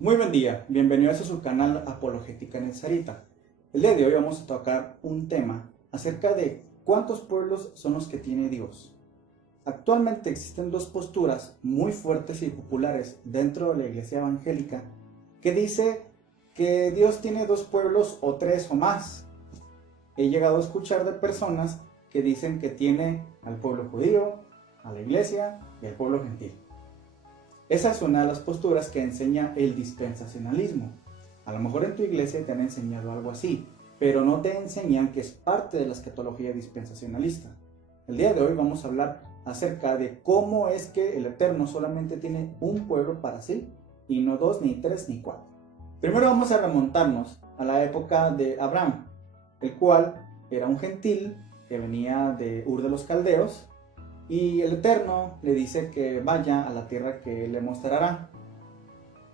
Muy buen día, bienvenidos a su canal Apologética Netsarita. El día de hoy vamos a tocar un tema acerca de cuántos pueblos son los que tiene Dios. Actualmente existen dos posturas muy fuertes y populares dentro de la iglesia evangélica que dice que Dios tiene dos pueblos o tres o más. He llegado a escuchar de personas que dicen que tiene al pueblo judío, a la iglesia y al pueblo gentil. Esa es una de las posturas que enseña el dispensacionalismo. A lo mejor en tu iglesia te han enseñado algo así, pero no te enseñan que es parte de la escatología dispensacionalista. El día de hoy vamos a hablar acerca de cómo es que el Eterno solamente tiene un pueblo para sí, y no dos, ni tres, ni cuatro. Primero vamos a remontarnos a la época de Abraham, el cual era un gentil que venía de Ur de los Caldeos, y el Eterno le dice que vaya a la tierra que él le mostrará.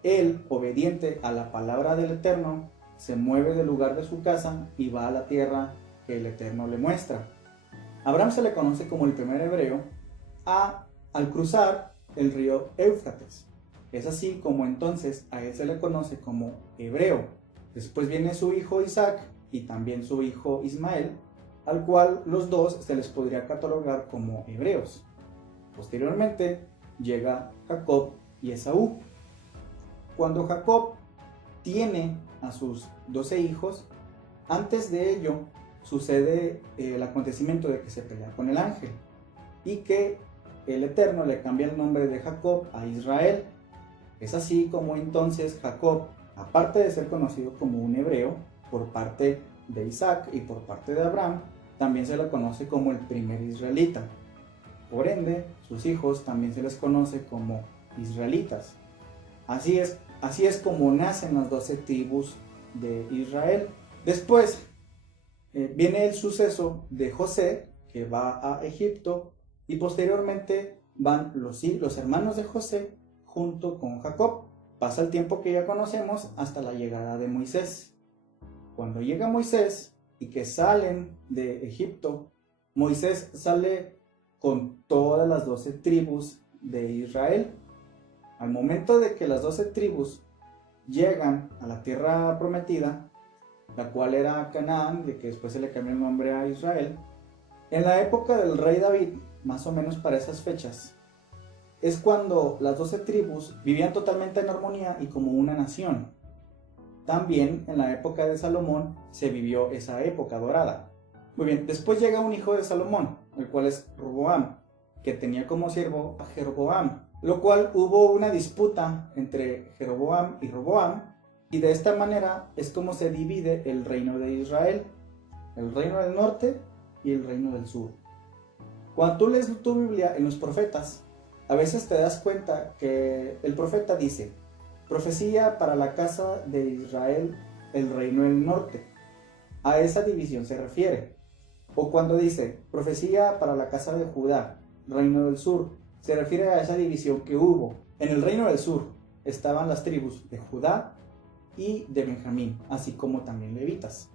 Él, obediente a la palabra del Eterno, se mueve del lugar de su casa y va a la tierra que el Eterno le muestra. Abraham se le conoce como el primer hebreo al cruzar el río Éufrates. Es así como entonces a él se le conoce como hebreo. Después viene su hijo Isaac y también su hijo Ismael, al cual los dos se les podría catalogar como hebreos. Posteriormente llega Jacob y Esaú. Cuando Jacob tiene a sus 12 hijos, antes de ello sucede el acontecimiento de que se pelea con el ángel y que el Eterno le cambia el nombre de Jacob a Israel. Es así como entonces Jacob, aparte de ser conocido como un hebreo por parte de Isaac y por parte de Abraham, también se le conoce como el primer israelita. Por ende, sus hijos también se les conoce como israelitas. Así es como nacen las 12 tribus de Israel. Después viene el suceso de José, que va a Egipto, y posteriormente van los hermanos de José junto con Jacob. Pasa el tiempo que ya conocemos hasta la llegada de Moisés. Cuando llega Moisés y que salen de Egipto, Moisés sale con todas las 12 tribus de Israel. Al momento de que las 12 tribus llegan a la tierra prometida, la cual era Canaán, de que después se le cambió el nombre a Israel, en la época del rey David, más o menos para esas fechas, es cuando las 12 tribus vivían totalmente en armonía y como una nación. También en la época de Salomón se vivió esa época dorada. Muy bien, después llega un hijo de Salomón, el cual es Roboam, que tenía como siervo a Jeroboam, lo cual hubo una disputa entre Jeroboam y Roboam, y de esta manera es como se divide el reino de Israel, el reino del norte y el reino del sur. Cuando tú lees tu Biblia en los profetas, a veces te das cuenta que el profeta dice: profecía para la casa de Israel, el reino del norte. A esa división se refiere. O cuando dice profecía para la casa de Judá, reino del sur, se refiere a esa división que hubo. En el reino del sur estaban las tribus de Judá y de Benjamín, así como también levitas.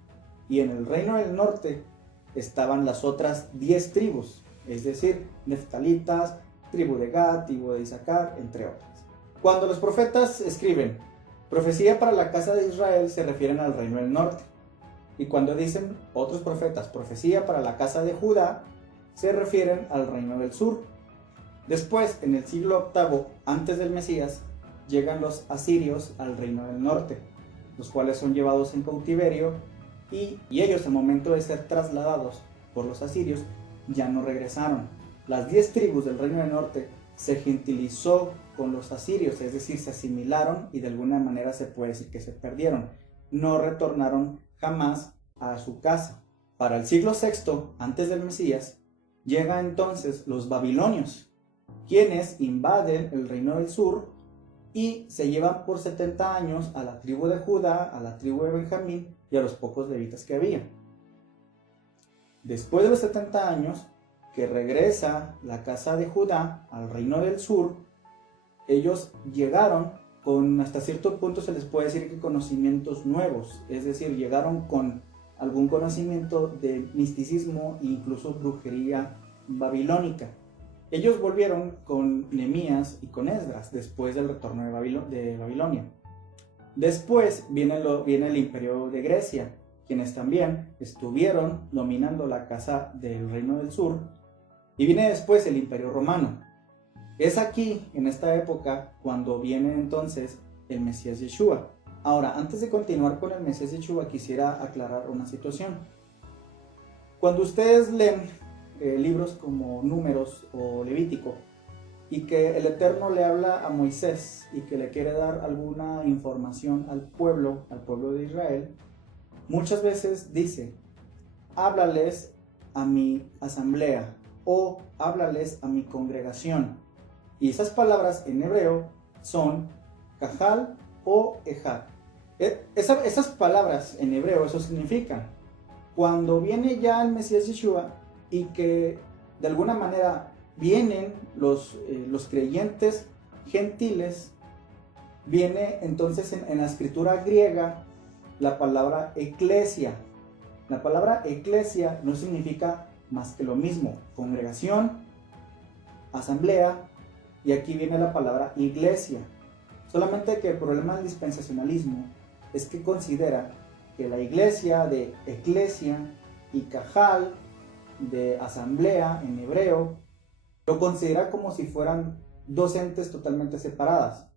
Y en el reino del norte estaban las otras 10 tribus, es decir, neftalitas, tribu de Gad, tribu de Isaacar, entre otras. Cuando los profetas escriben profecía para la casa de Israel, se refieren al reino del norte. Y cuando dicen otros profetas profecía para la casa de Judá, se refieren al reino del sur. Después, en el siglo VIII antes del Mesías, llegan los asirios al reino del norte, los cuales son llevados en cautiverio y ellos, al momento de ser trasladados por los asirios, ya no regresaron. Las 10 tribus del reino del norte se gentilizó con los asirios, es decir, se asimilaron y de alguna manera se puede decir que se perdieron. No retornaron jamás a su casa. Para el siglo VI antes del Mesías, llegan entonces los babilonios, quienes invaden el reino del sur y se llevan por 70 años a la tribu de Judá, a la tribu de Benjamín y a los pocos levitas que había. Después de los 70 años, que regresa la casa de Judá al reino del sur, ellos llegaron con, hasta cierto punto se les puede decir que conocimientos nuevos, es decir, llegaron con algún conocimiento de misticismo e incluso brujería babilónica. Ellos volvieron con Nehemías y con Esdras después del retorno de Babilonia. Después viene el imperio de Grecia, quienes también estuvieron dominando la casa del reino del sur, y viene después el imperio romano. Es aquí, en esta época, cuando viene entonces el Mesías Yeshua. Ahora, antes de continuar con el Mesías Yeshua, quisiera aclarar una situación. Cuando ustedes leen libros como Números o Levítico, y que el Eterno le habla a Moisés y que le quiere dar alguna información al pueblo de Israel, muchas veces dice, háblales a mi asamblea o háblales a mi congregación. Y esas palabras en hebreo son Kahal o Ejad. Esas palabras en hebreo, eso significa, cuando viene ya el Mesías Yeshua y que de alguna manera vienen los creyentes gentiles, viene entonces en la escritura griega la palabra eclesia. La palabra eclesia no significa más que lo mismo, congregación, asamblea, y aquí viene la palabra iglesia. Solamente que el problema del dispensacionalismo es que considera que la iglesia de eclesia y cajal de asamblea en hebreo lo considera como si fueran dos entes totalmente separadas,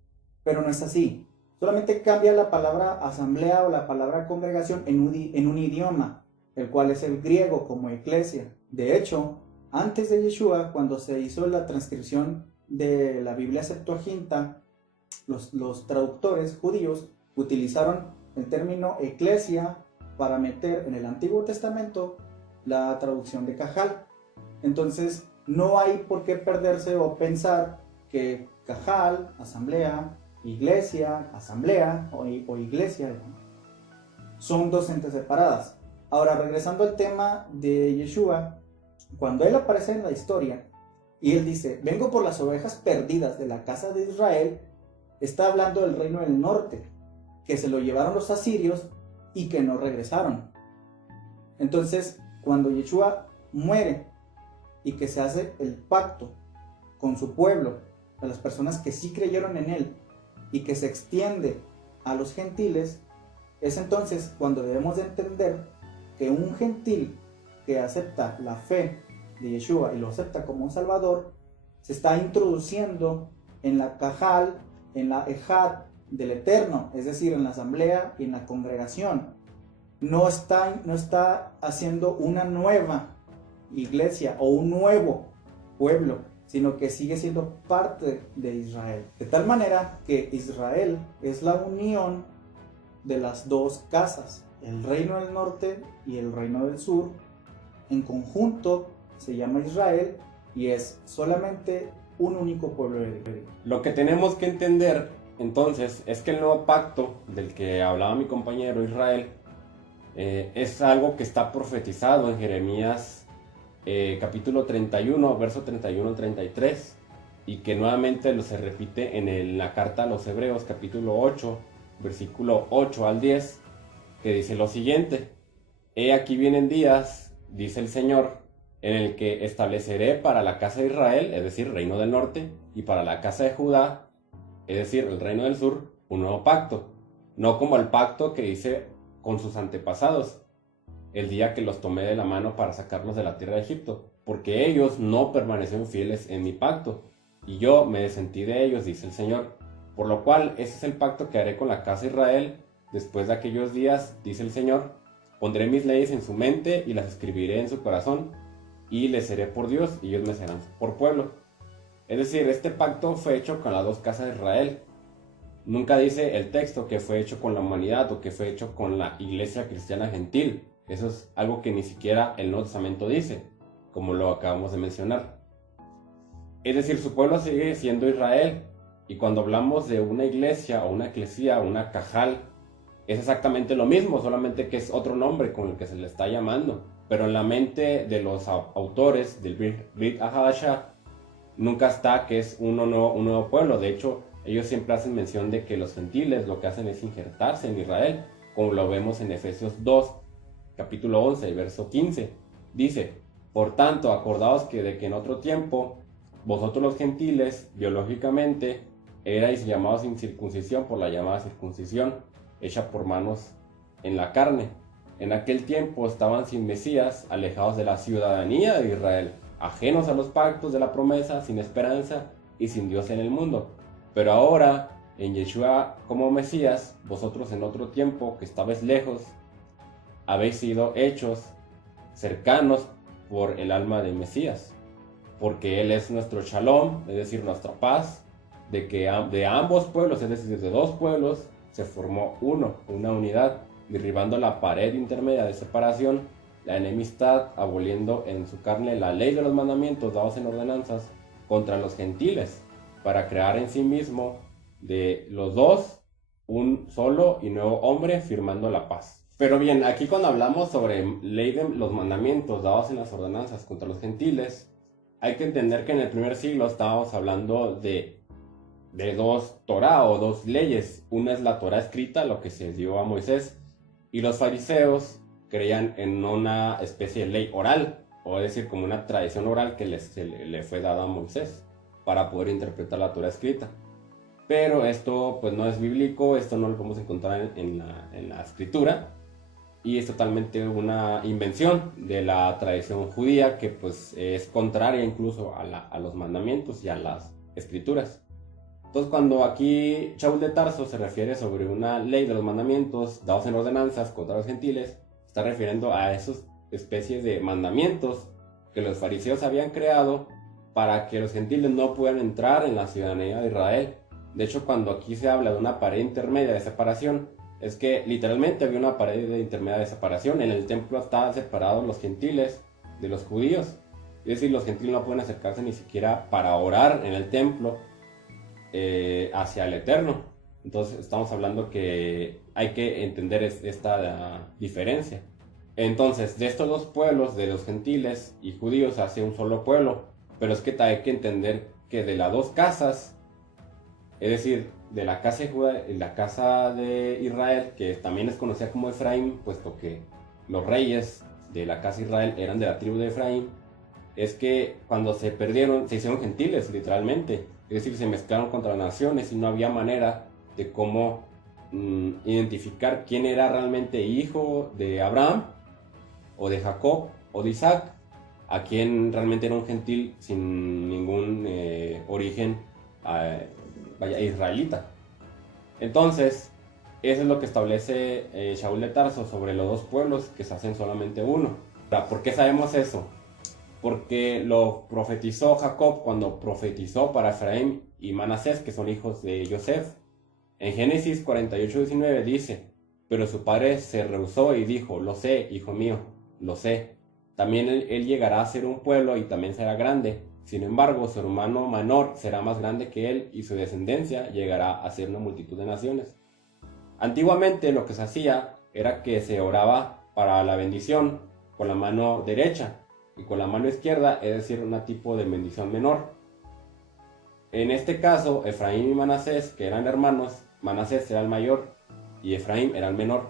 pero no es así. Solamente cambia la palabra asamblea o la palabra congregación en un idioma, el cual es el griego como eclesia. De hecho, antes de Yeshua, cuando se hizo la transcripción de la Biblia Septuaginta, los traductores judíos utilizaron el término eclesia para meter en el Antiguo Testamento la traducción de cajal. Entonces, no hay por qué perderse o pensar que cajal, asamblea, iglesia, asamblea o iglesia son dos entes separadas. Ahora, regresando al tema de Yeshua, cuando él aparece en la historia y él dice, vengo por las ovejas perdidas de la casa de Israel, está hablando del reino del norte, que se lo llevaron los asirios y que no regresaron. Entonces, cuando Yeshua muere y que se hace el pacto con su pueblo, a las personas que sí creyeron en él, y que se extiende a los gentiles, es entonces cuando debemos de entender que un gentil que acepta la fe de Yeshua y lo acepta como un salvador, se está introduciendo en la cajal, en la ejad del Eterno, es decir, en la asamblea y en la congregación. No está haciendo una nueva iglesia o un nuevo pueblo, sino que sigue siendo parte de Israel. De tal manera que Israel es la unión de las dos casas, el reino del norte y el reino del sur. En conjunto se llama Israel y es solamente un único pueblo de Dios. Lo que tenemos que entender entonces es que el nuevo pacto del que hablaba mi compañero Israel es algo que está profetizado en Jeremías capítulo 31, verso 31 al 33, y que nuevamente se repite en la carta a los Hebreos capítulo 8, versículo 8 al 10, que dice lo siguiente: He aquí vienen días, dice el Señor, en el que estableceré para la casa de Israel, es decir, reino del norte, y para la casa de Judá, es decir, el reino del sur, un nuevo pacto, no como el pacto que hice con sus antepasados, el día que los tomé de la mano para sacarlos de la tierra de Egipto, porque ellos no permanecieron fieles en mi pacto, y yo me desentí de ellos, dice el Señor. Por lo cual, ese es el pacto que haré con la casa de Israel después de aquellos días, dice el Señor. Pondré mis leyes en su mente y las escribiré en su corazón, y les seré por Dios, y ellos me serán por pueblo. Es decir, este pacto fue hecho con las dos casas de Israel. Nunca dice el texto que fue hecho con la humanidad o que fue hecho con la iglesia cristiana gentil. Eso es algo que ni siquiera el Nuevo Testamento dice, como lo acabamos de mencionar. Es decir, su pueblo sigue siendo Israel, y cuando hablamos de una iglesia o una eclesía o una cajal, es exactamente lo mismo, solamente que es otro nombre con el que se le está llamando. Pero en la mente de los autores del Brit Hadashah nunca está que es un nuevo pueblo. De hecho, ellos siempre hacen mención de que los gentiles lo que hacen es injertarse en Israel, como lo vemos en Efesios 2, capítulo 11, verso 15. Dice: Por tanto, acordaos de que en otro tiempo, vosotros los gentiles, biológicamente, erais llamados sin circuncisión por la llamada circuncisión, hecha por manos en la carne. En aquel tiempo estaban sin Mesías, alejados de la ciudadanía de Israel, ajenos a los pactos de la promesa, sin esperanza y sin Dios en el mundo. Pero ahora, en Yeshua como Mesías, vosotros en otro tiempo que estabais lejos, habéis sido hechos cercanos por el alma de Mesías, porque Él es nuestro shalom, es decir, nuestra paz, de que de ambos pueblos, es decir, de dos pueblos, se formó una unidad, derribando la pared intermedia de separación, la enemistad, aboliendo en su carne la ley de los mandamientos dados en ordenanzas contra los gentiles, para crear en sí mismo de los dos un solo y nuevo hombre, firmando la paz. Pero bien, aquí cuando hablamos sobre ley de los mandamientos dados en las ordenanzas contra los gentiles, hay que entender que en el primer siglo estábamos hablando de dos Torah o dos leyes. Una es la Torah escrita, lo que se dio a Moisés, y los fariseos creían en una especie de ley oral, o es decir, como una tradición oral que le fue dada a Moisés para poder interpretar la Torah escrita. Pero esto pues no es bíblico, esto no lo podemos encontrar en la escritura, y es totalmente una invención de la tradición judía que pues es contraria incluso a los mandamientos y a las escrituras. Entonces cuando aquí Shaul de Tarso se refiere sobre una ley de los mandamientos dados en ordenanzas contra los gentiles, está refiriendo a esas especies de mandamientos que los fariseos habían creado para que los gentiles no puedan entrar en la ciudadanía de Israel. De hecho, cuando aquí se habla de una pared intermedia de separación, es que literalmente había una pared intermedia de separación. En el templo estaban separados los gentiles de los judíos. Es decir, los gentiles no pueden acercarse ni siquiera para orar en el templo hacia el Eterno. Entonces estamos hablando que hay que entender esta diferencia. Entonces, de estos dos pueblos, de los gentiles y judíos, hace un solo pueblo. Pero es que hay que entender que de las dos casas, es decir, de la casa de Judá y la casa de Israel, que también es conocida como Efraín, puesto que los reyes de la casa de Israel eran de la tribu de Efraín, es que cuando se perdieron, se hicieron gentiles, literalmente. Es decir, se mezclaron contra las naciones y no había manera de cómo identificar quién era realmente hijo de Abraham, o de Jacob, o de Isaac, a quién realmente era un gentil sin ningún origen israelita. Entonces, eso es lo que establece Shaul de Tarso sobre los dos pueblos que se hacen solamente uno. ¿Por qué sabemos eso? Porque lo profetizó Jacob cuando profetizó para Efraín y Manasés, que son hijos de Yosef. En Génesis 48:19 dice: pero su padre se rehusó y dijo: lo sé, hijo mío, lo sé. También él llegará a ser un pueblo y también será grande. Sin embargo, su hermano menor será más grande que él y su descendencia llegará a ser una multitud de naciones. Antiguamente lo que se hacía era que se oraba para la bendición con la mano derecha y con la mano izquierda, es decir, un tipo de bendición menor. En este caso, Efraín y Manasés, que eran hermanos, Manasés era el mayor y Efraín era el menor.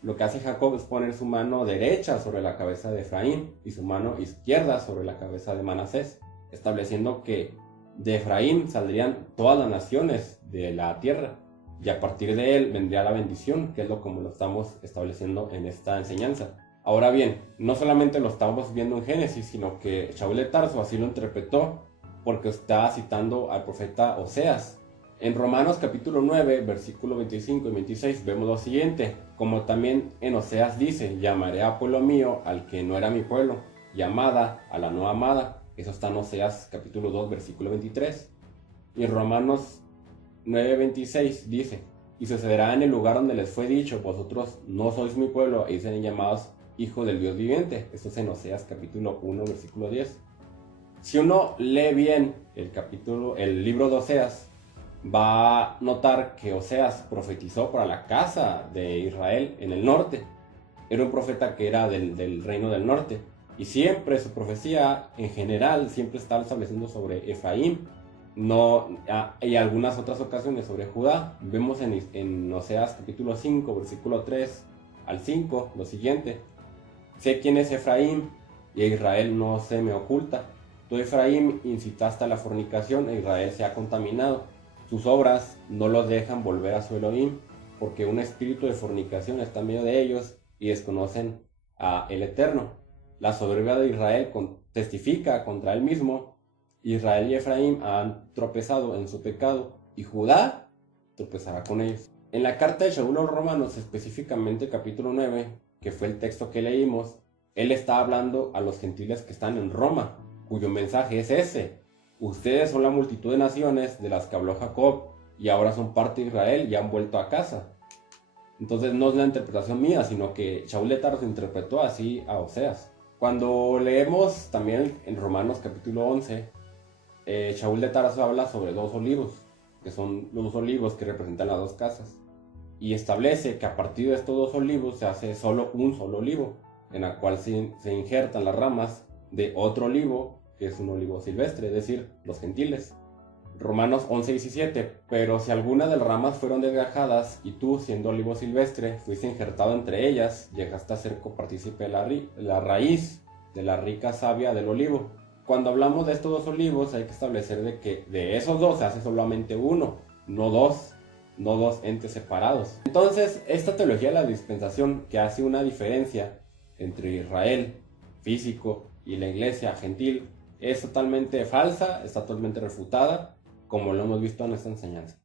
Lo que hace Jacob es poner su mano derecha sobre la cabeza de Efraín y su mano izquierda sobre la cabeza de Manasés, estableciendo que de Efraín saldrían todas las naciones de la tierra y a partir de él vendría la bendición, que es como lo estamos estableciendo en esta enseñanza. Ahora bien, no solamente lo estamos viendo en Génesis, sino que Shaul de Tarso así lo interpretó porque está citando al profeta Oseas. En Romanos capítulo 9, versículo 25 y 26 vemos lo siguiente: como también en Oseas dice: llamaré a pueblo mío al que no era mi pueblo, y amada a la no amada. Eso está en Oseas capítulo 2, versículo 23. Y en Romanos 9, 26 dice: y sucederá en el lugar donde les fue dicho: vosotros no sois mi pueblo, y serán llamados hijos del Dios viviente. Esto es en Oseas capítulo 1, versículo 10. Si uno lee bien el libro de Oseas, va a notar que Oseas profetizó para la casa de Israel en el norte. Era un profeta que era del reino del norte. Y siempre su profecía, en general, siempre estaba estableciendo sobre Efraín. Y algunas otras ocasiones sobre Judá. Vemos en Oseas capítulo 5, versículo 3 al 5, lo siguiente: sé quién es Efraín, y a Israel no se me oculta. Tú, Efraín, incitaste a la fornicación, e Israel se ha contaminado. Sus obras no los dejan volver a su Elohim, porque un espíritu de fornicación está en medio de ellos y desconocen a el Eterno. La soberbia de Israel testifica contra él mismo. Israel y Efraín han tropezado en su pecado y Judá tropezará con ellos. En la carta de Shaul a los Romanos, específicamente capítulo 9, que fue el texto que leímos, él está hablando a los gentiles que están en Roma, cuyo mensaje es ese: ustedes son la multitud de naciones de las que habló Jacob y ahora son parte de Israel y han vuelto a casa. Entonces no es la interpretación mía, sino que Shaul de Tarso interpretó así a Oseas. Cuando leemos también en Romanos capítulo 11, Shaul de Tarso habla sobre dos olivos, que son los dos olivos que representan las dos casas, y establece que a partir de estos dos olivos se hace solo un solo olivo, en la cual se injertan las ramas de otro olivo, que es un olivo silvestre, es decir, los gentiles. Romanos 11:17, pero si algunas de las ramas fueron desgajadas y tú, siendo olivo silvestre, fuiste injertado entre ellas, llegaste a ser copartícipe de la raíz de la rica savia del olivo. Cuando hablamos de estos dos olivos hay que establecer de que de esos dos se hace solamente uno, no dos entes separados. Entonces, esta teología de la dispensación, que hace una diferencia entre Israel físico y la iglesia gentil, es totalmente falsa, está totalmente refutada, como lo hemos visto en esta enseñanza.